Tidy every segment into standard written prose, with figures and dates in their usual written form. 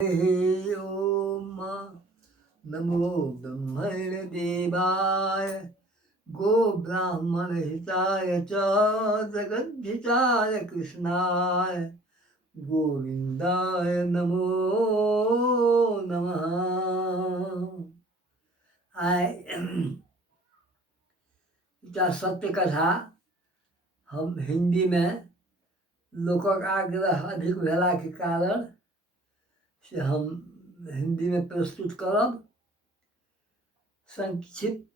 ओम नमो ब्रह्मण देवाय गो ब्राह्मण हिताय च जगद्धिताय कृष्णाय गोविंदाय नमो नमः। क्या सत्य कथा हम हिंदी में लोकक आग्रह अधिक भेला के कारण से हम हिंदी में प्रस्तुत करब। संक्षिप्त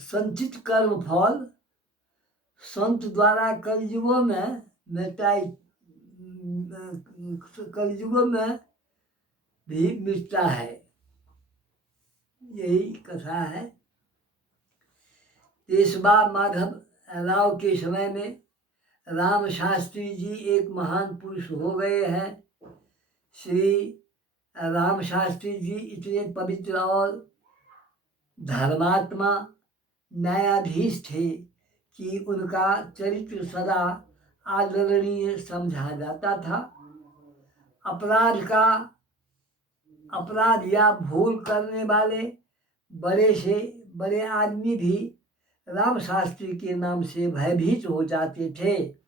संचित कर्म फल संत द्वारा कलयुगों में मिटाई, कलयुगों में भी मिटता है, यही कथा है। पेशवा माधव राव के समय में राम शास्त्री जी एक महान पुरुष हो गए हैं। श्री राम शास्त्री जी इतने पवित्र और धर्मात्मा न्यायाधीश थे कि उनका चरित्र सदा आदरणीय समझा जाता था। अपराध या भूल करने वाले बड़े से बड़े आदमी भी राम शास्त्री के नाम से भयभीत हो जाते थे।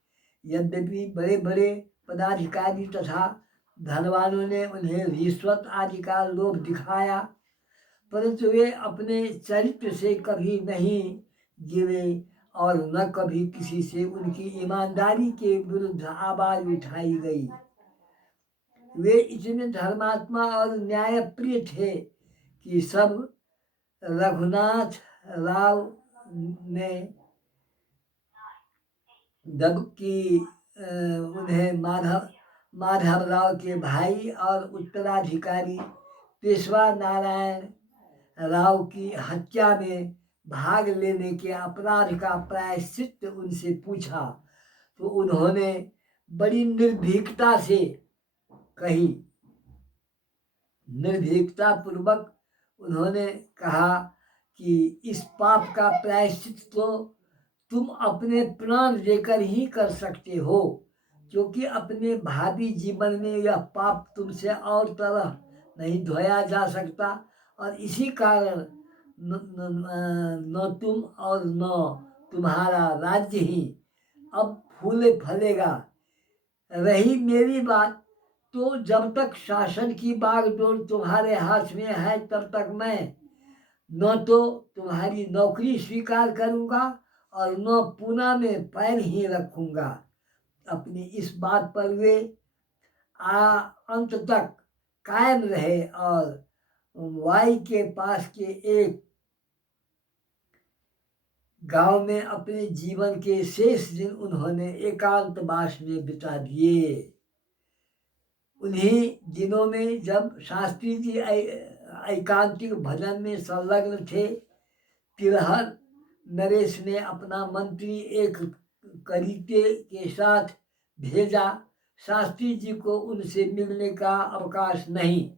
यद्यपि बड़े बड़े पदाधिकारी तथा धनवानों ने उन्हें रिश्वत आदि का लोभ दिखाया, परंतु वे अपने चरित्र से कभी नहीं गिरे और न कभी किसी से उनकी ईमानदारी के विरुद्ध आवाज उठाई गई। वे इतने धर्मात्मा और न्यायप्रिय थे कि सब रघुनाथ राव ने जब कि उन्हें माधव राव के भाई और उत्तराधिकारी पेशवा नारायण राव की हत्या में भाग लेने के अपराध का प्रायश्चित उनसे पूछा तो उन्होंने बड़ी निर्भीकता से कही। निर्भीकता पूर्वक उन्होंने कहा कि इस पाप का प्रायश्चित तो तुम अपने प्राण देकर ही कर सकते हो, क्योंकि अपने भावी जीवन में यह पाप तुमसे और तरह नहीं धोया जा सकता और इसी कारण न तुम और न तुम्हारा राज्य ही अब फूले फलेगा। रही मेरी बात, तो जब तक शासन की बागडोर तुम्हारे हाथ में है तब तक मैं न तो तुम्हारी नौकरी स्वीकार करूंगा और न पूना में पैर ही रखूंगा। अपनी इस बात पर वे अंत तक कायम रहे और वाई के पास के एक गांव में अपने जीवन के शेष दिन उन्होंने एकांतवास में बिता दिए। उन्हीं दिनों में जब शास्त्री जी एकांतिक भजन में संलग्न थे, तिरहर नरेश ने अपना मंत्री एक करीते के साथ भेजा। शास्त्री जी को उनसे मिलने का अवकाश नहीं।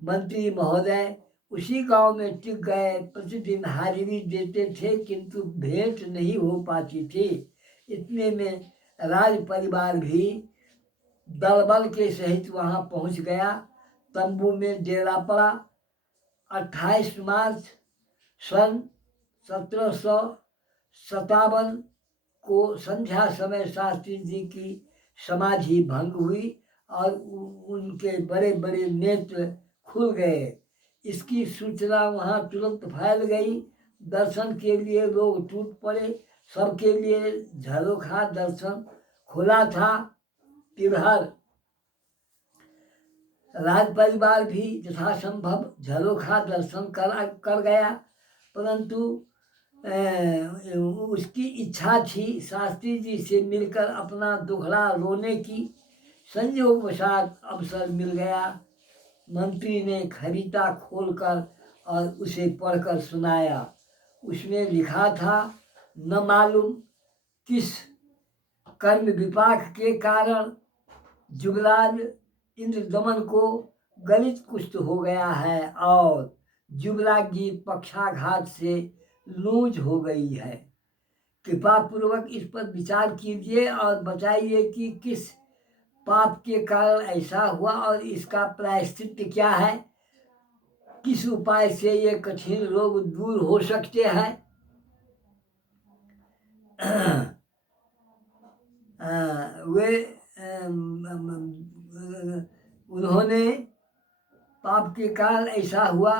मंत्री महोदय उसी गांव में टिक गए, प्रतिदिन हाजिरी देते थे, किंतु भेंट नहीं हो पाती थी। इतने में राज परिवार भी दलबल के सहित वहां पहुंच गया। तंबू में डेरा पड़ा। 28 मार्च सन 1757 को संध्या समय शास्त्री जी की समाधि भंग हुई और उनके बड़े बड़े नेत्र खुल गए। इसकी सूचना वहाँ तुरंत फैल गई। दर्शन के लिए लोग टूट पड़े। सबके लिए झरोखा दर्शन खुला था। तिरहर राज परिवार भी यथासंभव झरोखा दर्शन कर गया, परंतु उसकी इच्छा थी शास्त्री जी से मिलकर अपना दुखड़ा रोने की। संयोगवशात अवसर मिल गया। मंत्री ने खरीदा खोलकर और उसे पढ़कर सुनाया। उसमें लिखा था, न मालूम किस कर्म विपाक के कारण जुगराज इंद्रदमन को गलित कुष्ठ हो गया है और जुगरागी पक्षाघात से लूज हो गई है। कृपा पूर्वक इस पर विचार कीजिए और बताइए कि किस पाप के कारण ऐसा हुआ और इसका प्रायश्चित क्या है, किस उपाय से ये कठिन रोग दूर हो सकते हैं। वे उन्होंने पाप के कारण ऐसा हुआ,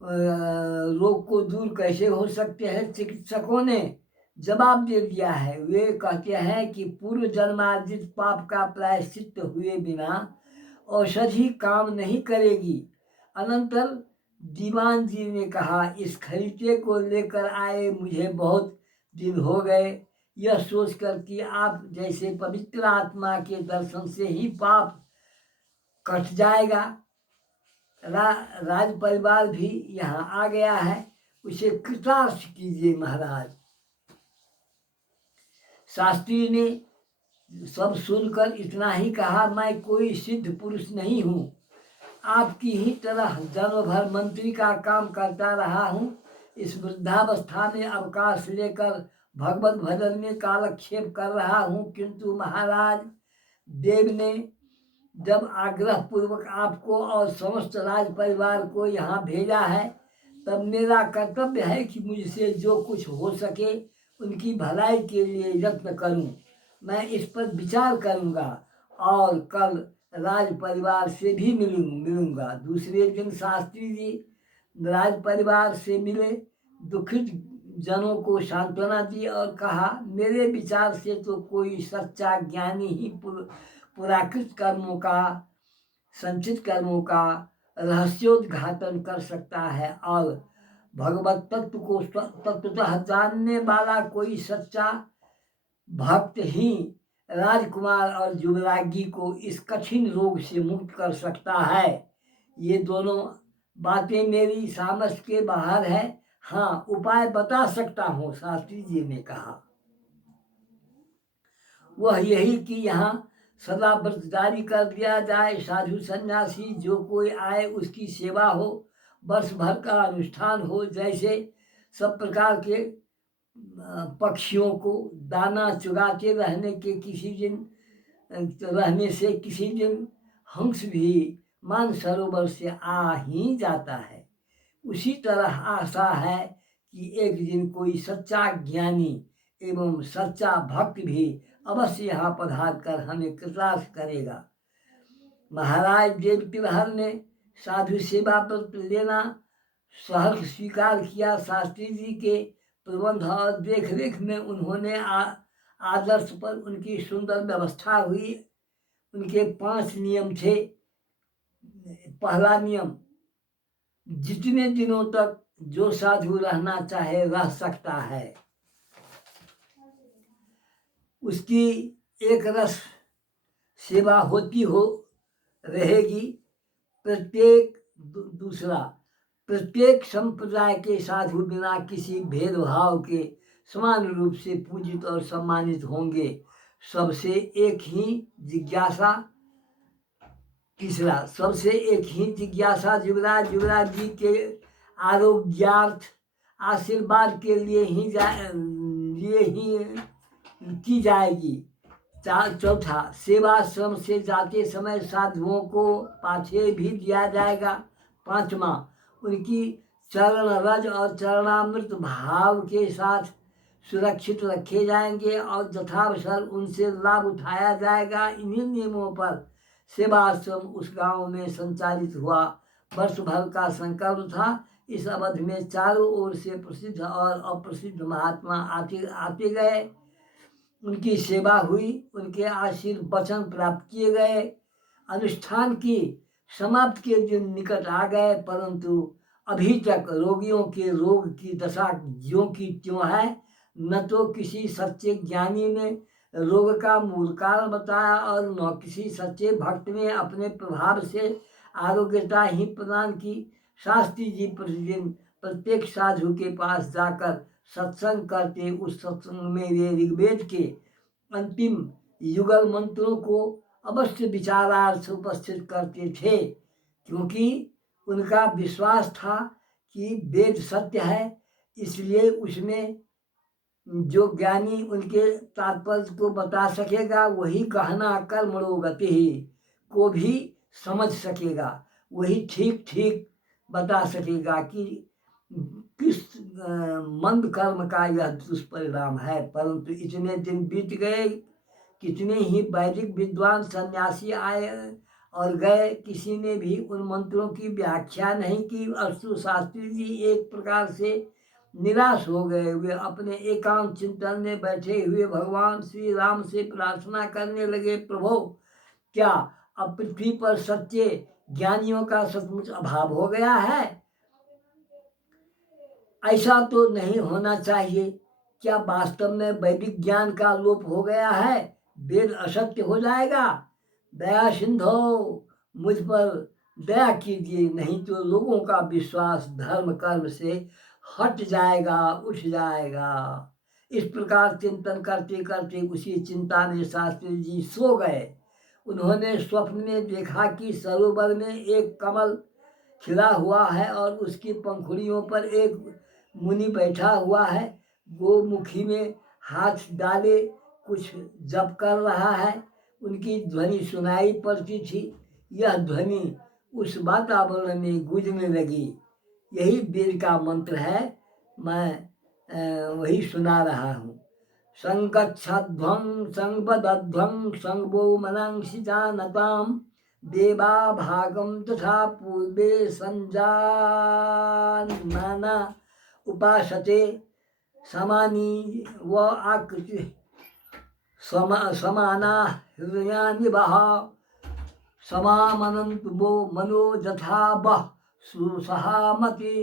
रोग को दूर कैसे हो सकते हैं। चिकित्सकों ने जवाब दे दिया है। वे कहते हैं कि पूर्व जन्मार्जित पाप का प्रायश्चित हुए बिना औषधि काम नहीं करेगी। अनंतर दीवान जी ने कहा, इस खरीदे को लेकर आए मुझे बहुत दिन हो गए, यह सोचकर कि आप जैसे पवित्र आत्मा के दर्शन से ही पाप कट जाएगा। राज परिवार भी यहाँ आ गया है, उसे कृतार्थ कीजिए महाराज। शास्त्री ने सब सुनकर इतना ही कहा, मैं कोई सिद्ध पुरुष नहीं हूँ, आपकी ही तरह जन्म भर मंत्री का काम करता रहा हूँ। इस वृद्धावस्था में अवकाश लेकर भगवत भजन में कालक्षेप कर रहा हूँ, किंतु महाराज देव ने जब आग्रह पूर्वक आपको और समस्त राज परिवार को यहाँ भेजा है, तब मेरा कर्तव्य है कि मुझसे जो कुछ हो सके उनकी भलाई के लिए यत्न करूं। मैं इस पर विचार करूंगा और कल राज परिवार से भी मिलूंगा। दूसरे दिन शास्त्री जी राज परिवार से मिले, दुखित जनों को सांत्वना दी और कहा, मेरे विचार से तो कोई सच्चा ज्ञानी ही पुराकृत कर्मों का, संचित कर्मों का रहस्योद्घाटन कर सकता है और भगवत तत्व को तत्वतः जानने वाला कोई सच्चा भक्त ही राजकुमार और युवरागी को इस कठिन रोग से मुक्त कर सकता है। ये दोनों बातें मेरी सामर्थ्य के बाहर है। हाँ, उपाय बता सकता हूँ, शास्त्री जी ने कहा। वह यही कि यहाँ सदा व्रत जारी कर दिया जाए, साधु सन्यासी जो कोई आए उसकी सेवा हो, वर्ष भर का अनुष्ठान हो, जैसे सब प्रकार के पक्षियों को दाना चुगाते रहने से किसी दिन हंस भी मानसरोवर से आ ही जाता है, उसी तरह आशा है कि एक दिन कोई सच्चा ज्ञानी एवं सच्चा भक्त भी अवश्य यहाँ पधार कर हमें कृतार्थ करेगा। महाराज देव तिलहर ने साधु सेवा व्रत लेना सहर्ष स्वीकार किया। शास्त्री जी के प्रबंध और देख रेख में उन्होंने आदर्श पर उनकी सुंदर व्यवस्था हुई। उनके 5 नियम थे। पहला नियम, जितने दिनों तक जो साधु रहना चाहे रह सकता है, उसकी एक रस सेवा होती हो रहेगी। दूसरा, प्रत्येक संप्रदाय के साधु बिना किसी भेदभाव के समान रूप से पूजित और सम्मानित होंगे। सबसे एक ही जिज्ञासा। तीसरा, सबसे एक ही जिज्ञासा युवराज जी के आरोग्यार्थ आशीर्वाद के लिए ही की जाएगी। चौथा, सेवाश्रम से जाते समय साधुओं को पाछे भी दिया जाएगा। 5वां, उनकी चरण रज और चरणामृत भाव के साथ सुरक्षित रखे जाएंगे और यथावसर उनसे लाभ उठाया जाएगा। इन्हीं नियमों पर सेवाश्रम उस गांव में संचालित हुआ। वर्ष भर का संकल्प था। इस अवधि में चारों ओर से प्रसिद्ध और अप्रसिद्ध महात्मा आते गए, उनकी सेवा हुई, उनके आशीर्वचन प्राप्त किए गए। अनुष्ठान की समाप्ति के दिन निकट आ गए, परंतु अभी तक रोगियों के रोग की दशा ज्यों की त्यों है। न तो किसी सच्चे ज्ञानी ने रोग का मूल कारण बताया और न किसी सच्चे भक्त ने अपने प्रभाव से आरोग्यता ही प्रदान की। शास्त्री जी प्रतिदिन प्रत्येक साधु के पास जाकर सत्संग करते। उस सत्संग में वे ऋग्वेद के अंतिम युगल मंत्रों को अवश्य विचारार्थ उपस्थित करते थे, क्योंकि उनका विश्वास था कि वेद सत्य है, इसलिए उसमें जो ज्ञानी उनके तात्पर्य को बता सकेगा वही कहना कर्मणो गति को भी समझ सकेगा, वही ठीक ठीक बता सकेगा कि किस मंद कर्म का यह दुष्परिणाम है। परंतु इतने दिन बीत गए, कितने ही वैदिक विद्वान सन्यासी आए और गए, किसी ने भी उन मंत्रों की व्याख्या नहीं की। अस्तु शास्त्री जी एक प्रकार से निराश हो गए। वे अपने एकांत चिंतन में बैठे हुए भगवान श्री राम से प्रार्थना करने लगे, प्रभु क्या अब पृथ्वी पर सच्चे ज्ञानियों का सचमुच अभाव हो गया है? ऐसा तो नहीं होना चाहिए। क्या वास्तव में वैदिक ज्ञान का लोप हो गया है? वेद असत्य हो जाएगा? दया सिंधो मुझ पर दया कीजिए, नहीं तो लोगों का विश्वास धर्म कर्म से हट जाएगा, उठ जाएगा। इस प्रकार चिंतन करते करते उसी चिंता में शास्त्री जी सो गए। उन्होंने स्वप्न में देखा कि सरोवर में एक कमल खिला हुआ है और उसकी पंखुड़ियों पर एक मुनि बैठा हुआ है, गोमुखी में हाथ डाले कुछ जप कर रहा है। उनकी ध्वनि सुनाई पड़ती थी। यह ध्वनि उस वातावरण में गूंजने लगी। यही वेद का मंत्र है, मैं वही सुना रहा हूँ। संगच्छध्वं संगबदध्वं संगो मनांसि जानताम देवा भागम तथा पूर्वे संजानना उपासते समानी व आकृति समाना हृदयानिवः समामनंत वो मनो जथा बह सुसहामति।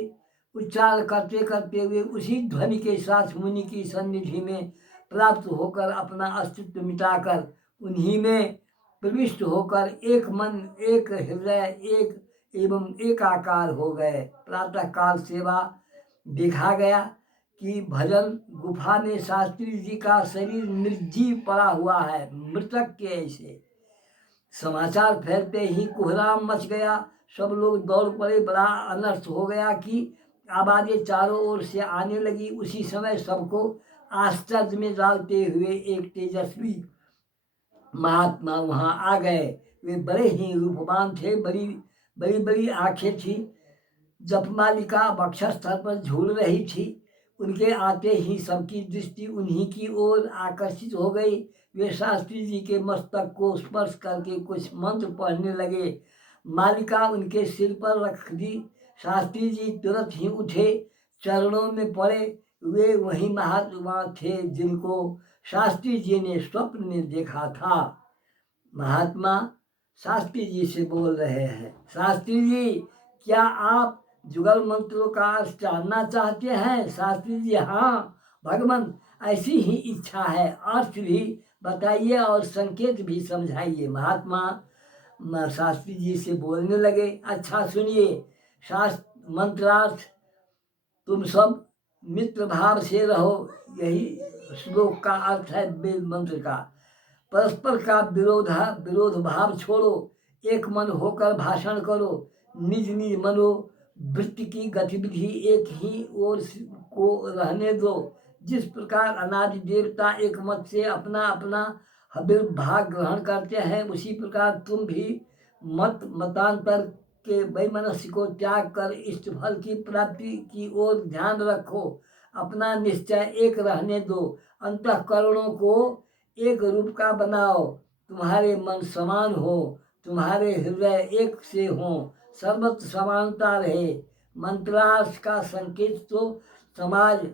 उच्चार करते करते हुए उसी ध्वनि के साथ मुनि की सन्निधि में प्राप्त होकर अपना अस्तित्व मिटाकर उन्हीं में प्रविष्ट होकर एक मन एक हृदय एक एवं एक आकार हो गए। प्रातः काल सेवा देखा गया कि भजन गुफा में शास्त्री जी का शरीर निर्जीव पड़ा हुआ है, मृतक के ऐसे। समाचार फैलते ही कोहराम मच गया, सब लोग दौड़ पड़े। बड़ा अनर्थ हो गया कि आवाजें चारों ओर से आने लगी। उसी समय सबको आश्चर्य में डालते हुए एक तेजस्वी महात्मा वहाँ आ गए। वे बड़े ही रूपवान थे, बड़ी बड़ी बड़ी आंखें थी, जपमालिका वक्षस्थल पर झूल रही थी। उनके आते ही सबकी दृष्टि उन्हीं की ओर आकर्षित हो गई। वे शास्त्री जी के मस्तक को स्पर्श करके कुछ मंत्र पढ़ने लगे। मालिका उनके सिर पर रख दी। शास्त्री जी तुरंत ही उठे, चरणों में पड़े। वे वही महात्मा थे जिनको शास्त्री जी ने स्वप्न में देखा था। महात्मा शास्त्री जी से बोल रहे हैं, शास्त्री जी क्या आप जुगल मंत्रों का अर्थ जानना चाहते हैं? शास्त्री जी हाँ भगवान, ऐसी ही इच्छा है, अर्थ भी बताइए और संकेत भी समझाइए। महात्मा शास्त्री जी से बोलने लगे, अच्छा सुनिए, शास्त्र मंत्रार्थ तुम सब मित्र भाव से रहो, यही श्लोक का अर्थ है वेद मंत्र का। परस्पर का विरोध भाव छोड़ो, एक मन होकर भाषण करो, निज निज मनोवृत्ति की गतिविधि एक ही ओर को रहने दो। जिस प्रकार अनादि देवता एक मत से अपना अपना भाग ग्रहण करते हैं, उसी प्रकार तुम भी मतांतर के वैमनस्य को त्याग कर इष्ट फल की प्राप्ति की ओर ध्यान रखो। अपना निश्चय एक रहने दो, अंतःकरणों को एक रूप का बनाओ। तुम्हारे मन समान हो, तुम्हारे हृदय एक से हो, सर्वत्र समानता रहे। मंत्रार्थ का संकेत तो समाज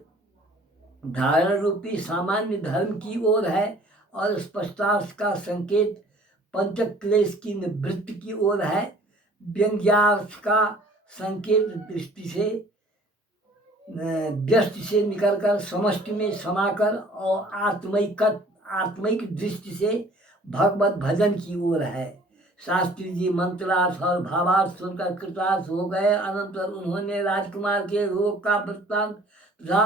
धारण रूपी सामान्य धर्म की ओर है और स्पष्टार्थ का संकेत पंचक्लेश की निवृत्ति की ओर है। व्यंग्यार्थ का संकेत दृष्टि से व्यस्त से निकलकर समष्टि में समाकर और आत्मिक दृष्टि से भगवत भजन की ओर है। शास्त्री जी मंत्रार्थ और भावार्थ सुनकर कृतार्थ हो गए। अनंतर उन्होंने राजकुमार के रोग का वृत्तांत तथा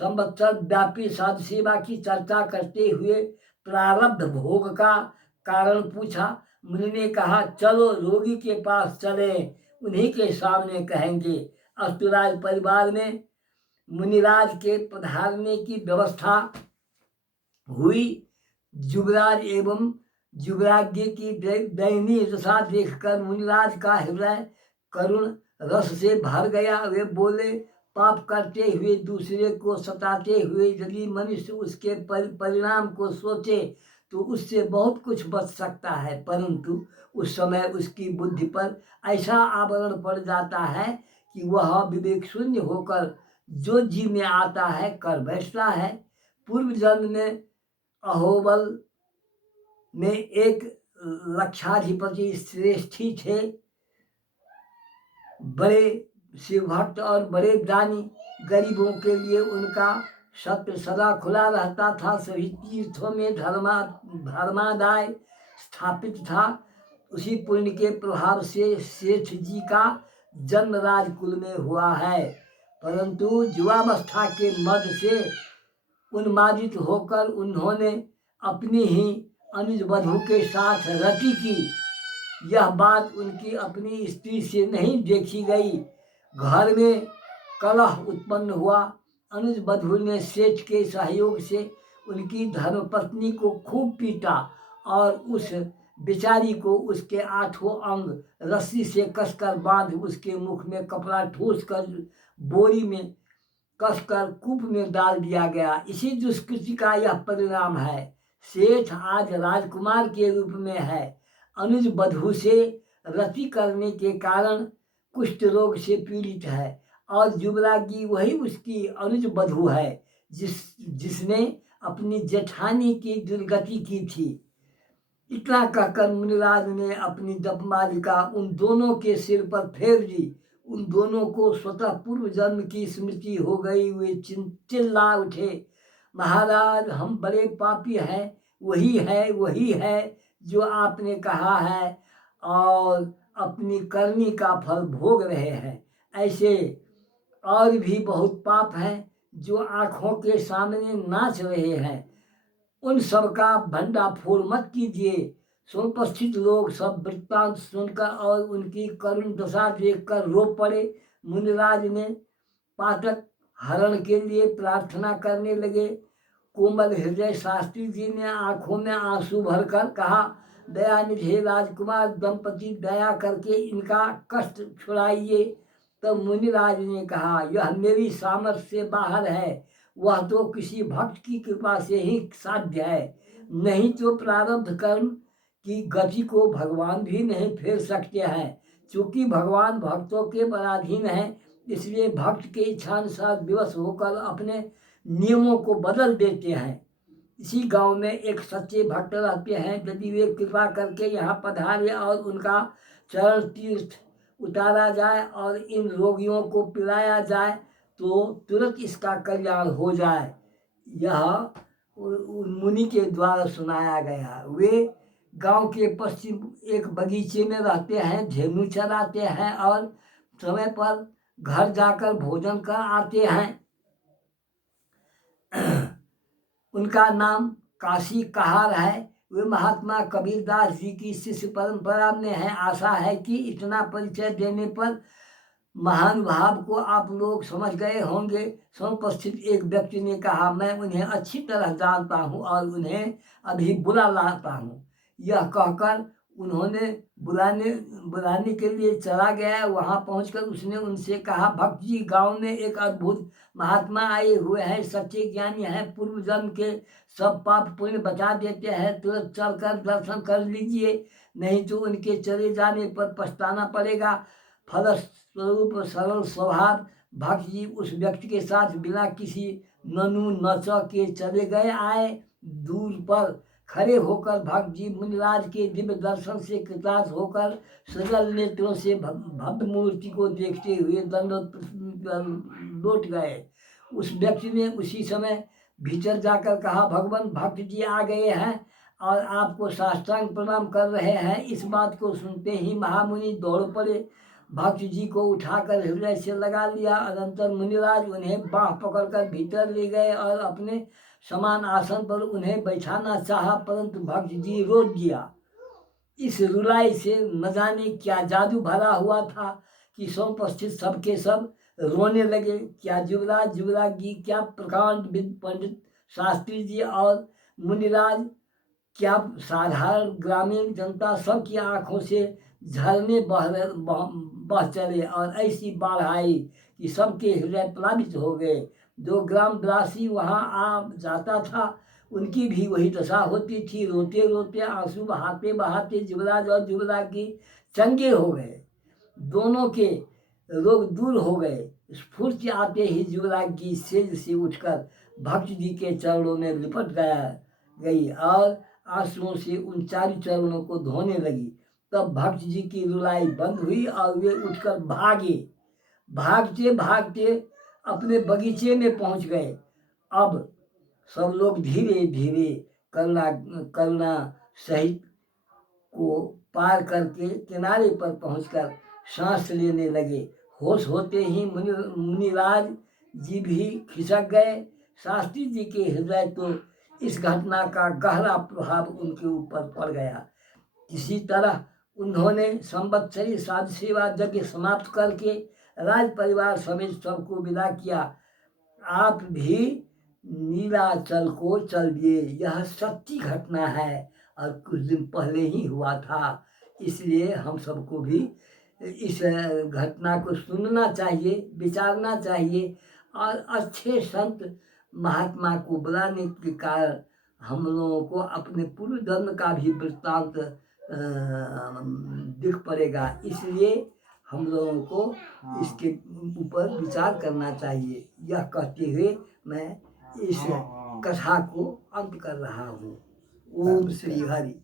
संवत्सर व्यापी साधु सेवा की चर्चा करते हुए प्रारब्ध भोग का कारण पूछा। मुनि ने कहा, चलो रोगी के पास चले, उन्हीं के सामने कहेंगे। अस्तुराज परिवार में मुनिराज के पधारने की व्यवस्था हुई। युवराज एवं युवराज्ञी की दयनीय दशा देखकर मुनिराज का हृदय करुण रस से भर गया। वे बोले, पाप करते हुए दूसरे को सताते हुए यदि मनुष्य उसके परिणाम को सोचे तो उससे बहुत कुछ बच सकता है, परंतु उस समय उसकी बुद्धि पर ऐसा आवरण पड़ जाता है कि वह विवेक शून्य होकर जो जी में आता है कर बैठता है। पूर्व जन्म में अहोबल में एक लक्षाधिपति श्रेष्ठी थे, बड़े शिवभक्त और बड़े दानी। गरीबों के लिए उनका सत्य सदा खुला रहता था। सभी तीर्थों में धर्मादाय स्थापित था। उसी पुण्य के प्रभाव से सेठ जी का जन्म राजकुल में हुआ है, परंतु युवावस्था के मद से उन्मादित होकर उन्होंने अपनी ही अनुज वधू के साथ रति की। यह बात उनकी अपनी स्त्री से नहीं देखी गई। घर में कलह उत्पन्न हुआ। अनुज वधू ने सेठ के सहयोग से उनकी धर्मपत्नी को खूब पीटा और उस बेचारी को उसके 8 अंग रस्सी से कसकर बांध उसके मुख में कपड़ा ठूस कर बोरी में कसकर कूप में डाल दिया गया। इसी दुष्कृति का यह परिणाम है। सेठ आज राजकुमार के रूप में है। अनुज वधू से रति करने के कारण कुष्ठ रोग से पीड़ित है और युवराज्ञी वही उसकी अनुज वधू है जिसने अपनी जेठानी की दुर्गति की थी। इतना कहकर मुनिराज ने अपनी जपमालिका उन दोनों के सिर पर फेर दी। उन दोनों को स्वतः पूर्व जन्म की स्मृति हो गई। वे चिल्ला उठे, महाराज हम बड़े पापी हैं। वही है जो आपने कहा है और अपनी करनी का फल भोग रहे हैं। ऐसे और भी बहुत पाप हैं जो आँखों के सामने नाच रहे हैं। उन सब का भंडाफोड़ मत कीजिए। समुपस्थित लोग सब वृत्तांत सुनकर और उनकी करुण दशा देखकर रो पड़े। मुनिराज ने पातक हरण के लिए प्रार्थना करने लगे। कोमल हृदय शास्त्री जी ने आंखों में आंसू भरकर कहा, दयानिधि राजकुमार दंपति दया करके इनका कष्ट छुड़ाइए। तब मुनिराज ने कहा, यह मेरी सामर्थ्य से बाहर है। वह तो किसी भक्त की कृपा से ही साध्य है, नहीं तो प्रारब्ध कर्म की गति को भगवान भी नहीं फेर सकते हैं। चूंकि भगवान भक्तों के पराधीन हैं, इसलिए भक्त के इच्छानुसार विवश होकर अपने नियमों को बदल देते हैं। इसी गांव में एक सच्चे भक्त रहते हैं। यदि वे कृपा करके यहाँ पधारे और उनका चरण तीर्थ उतारा जाए और इन रोगियों को पिलाया जाए तो तुरंत इसका कल्याण हो जाए। यह मुनि के द्वारा सुनाया गया। वे गांव के पश्चिम एक बगीचे में रहते हैं, धेनु चराते हैं और समय पर घर जाकर भोजन कर आते हैं। उनका नाम काशी कहार है। वे महात्मा कबीरदास जी की शिष्य परंपरा में है। आशा है कि इतना परिचय देने पर महानुभाव को आप लोग समझ गए होंगे। समुपस्थित एक व्यक्ति ने कहा, मैं उन्हें अच्छी तरह जानता हूँ और उन्हें अभी बुला लाता हूँ। यह कहकर उन्होंने बुलाने के लिए चला गया। वहाँ पहुंचकर उसने उनसे कहा, भक्त जी, गाँव में एक अद्भुत महात्मा आए हुए हैं, सच्चे ज्ञानी हैं, पूर्व जन्म के सब पाप पुण्य बचा देते हैं। तुरंत चलकर दर्शन कर लीजिए, नहीं तो उनके चले जाने पर पछताना पड़ेगा। फलस्वरूप सरल स्वभाव भक्त जी उस व्यक्ति के साथ बिना किसी ननु नच के चले गए। आए दूर पर खड़े होकर भक्त जी मुनिराज के दिव्य दर्शन से कृतार्थ होकर सजल नेत्रों से भव्य मूर्ति को देखते हुए दंडवत लौट गए। उस व्यक्ति ने उसी समय भीतर जाकर कहा, भगवान भक्त जी आ गए हैं और आपको साष्टांग प्रणाम कर रहे हैं। इस बात को सुनते ही महामुनि दौड़ पड़े, भक्त जी को उठाकर हृदय से लगा लिया। अनंतर मुनिराज उन्हें बाँह पकड़कर भीतर ले गए और अपने समान आसन पर उन्हें बैठाना चाहा, परंतु भक्त जी रोक दिया। इस रुलाई से न जाने क्या जादू भरा हुआ था कि समुपस्थित सबके सब रोने लगे। क्या युवराज युवराजी, क्या प्रकांड पंडित शास्त्री जी और मुनिराज, क्या साधारण ग्रामीण जनता, सबकी आंखों से झरने बह चले और ऐसी बाढ़ आई कि सबके हृदय प्लावित हो गए। जो ग्रामवासी वहाँ आ जाता था उनकी भी वही दशा होती थी। रोते रोते, आंसू बहाते बहाते युवराज और युवराजी चंगे हो गए। दोनों के रोग दूर हो गए। स्फूर्ति आते ही युवराज की सेज से उठकर भक्त जी के चरणों में लिपट गई और आंसुओं से उन चारों चरणों को धोने लगी। तब भक्त जी की रुलाई बंद हुई और वे उठकर भागे। भागते भागते अपने बगीचे में पहुंच गए। अब सब लोग धीरे धीरे करुणा करुणा सहित को पार करके किनारे पर पहुंचकर सांस लेने लगे। होश होते ही मुनिराज जी भी खिसक गए। शास्त्री जी के हृदय तो इस घटना का गहरा प्रभाव उनके ऊपर पड़ गया। इसी तरह उन्होंने संवत्सरी साध सेवा यज्ञ समाप्त करके राज परिवार समेत सबको विदा किया। आप भी नीलाचल को चल दिए। यह सच्ची घटना है और कुछ दिन पहले ही हुआ था। इसलिए हम सबको भी इस घटना को सुनना चाहिए, विचारना चाहिए और अच्छे संत महात्मा को बुलाने के कारण हम लोगों को अपने पूर्व जन्म का भी वृत्तांत दिख पड़ेगा। इसलिए हम लोगों को इसके ऊपर विचार करना चाहिए। यह कहते हुए मैं इस कथा को अंत कर रहा हूँ। ओम श्री हरि।